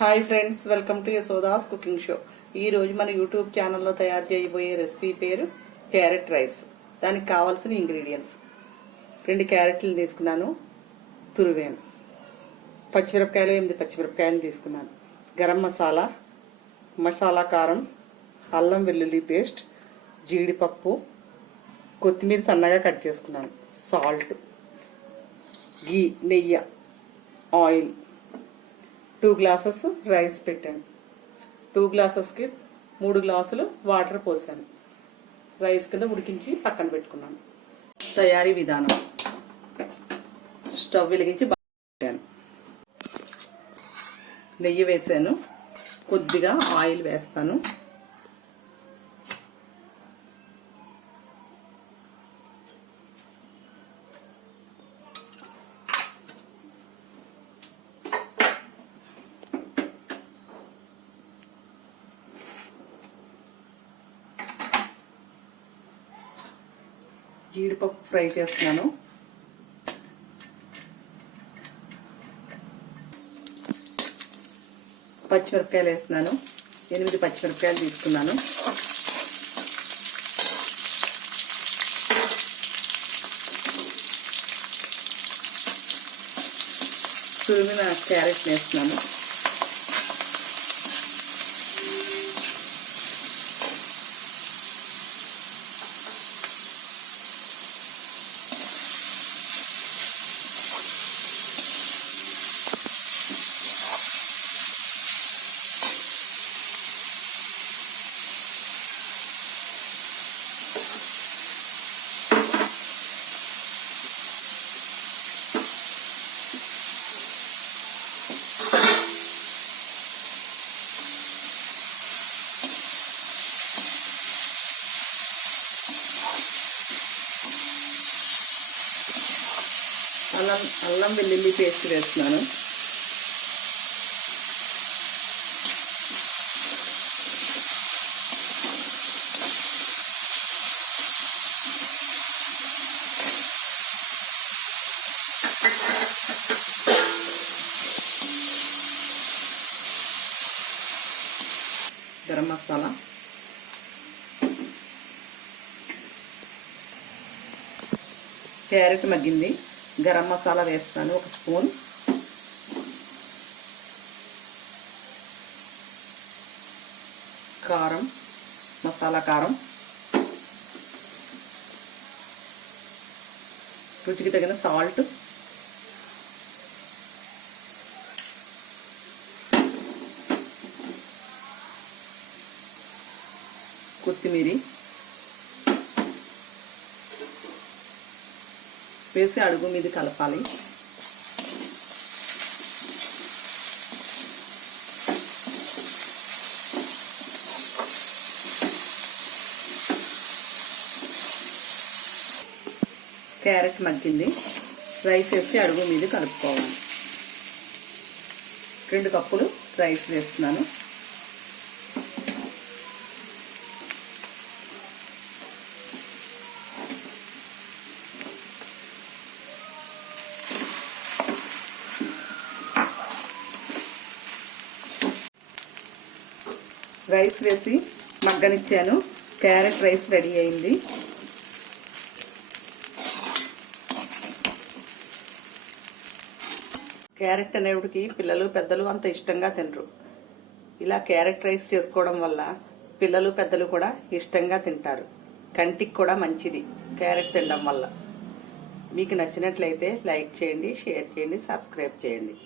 Hi friends, welcome to Yashoda's cooking show. ఈరోజు మన YouTube ఛానల్లో తయారు చేయబోయే రెసిపీ పేరు క్యారెట్ రైస్. దానికి కావాల్సిన ఇంగ్రీడియంట్స్: 2 క్యారెట్లు తీసుకున్నాను, తురివేను. పచ్చిమిరపకాయలు 8 పచ్చిమిరపకాయలు తీసుకున్నాను. గరం మసాలా, మసాలా కారం, అల్లం వెల్లుల్లి పేస్ట్, జీడిపప్పు, కొత్తిమీర సన్నగా కట్ చేసుకున్నాను, సాల్ట్, గీ, నెయ్యి, ఆయిల్, 2 గ్లాసెస్ రైస్ పెట్టాను. 2 గ్లాసెస్కి 3 గ్లాసులు వాటర్ పోసాను. రైస్ కింద ఉడికించి పక్కన పెట్టుకున్నాను. తయారీ విధానం: స్టవ్ వెలిగించి పెట్టాను, నెయ్యి వేసాను, కొద్దిగా ఆయిల్ వేస్తాను, జీడిపప్పు ఫ్రై చేస్తున్నాను, పచ్చిమిరపకాయలు వేస్తున్నాను. 8 పచ్చిమిరపకాయలు తీసుకున్నాను. తురిమిన క్యారెట్ వేస్తున్నాను. అల్లం వెల్లుల్లి పేస్ట్ వేస్తున్నాను. గరం మసాలా, క్యారెట్ మగ్గింది. గరం మసాలా వేస్తాను, 1 స్పూన్. కారం, మసాలా కారం, రుచికి తగిన సాల్ట్, కొత్తిమీర వేసి అడుగు మీద కలపాలి. క్యారెట్ మగ్గింది. రైస్ వేసి అడుగు మీద కలుపుకోవాలి. 2 కప్పులు రైస్ వేస్తున్నాను. రైస్ వేసి మగ్గనిచ్చాను. క్యారెట్ రైస్ రెడీ అయింది. క్యారెట్ అనేటికి పిల్లలు పెద్దలు అంత ఇష్టంగా తినరు. ఇలా క్యారెట్ రైస్ చేసుకోవడం వల్ల పిల్లలు పెద్దలు కూడా ఇష్టంగా తింటారు. కంటికి కూడా మంచిది క్యారెట్ తినడం వల్ల. మీకు నచ్చినట్లయితే లైక్ చేయండి, షేర్ చేయండి, సబ్స్క్రైబ్ చేయండి.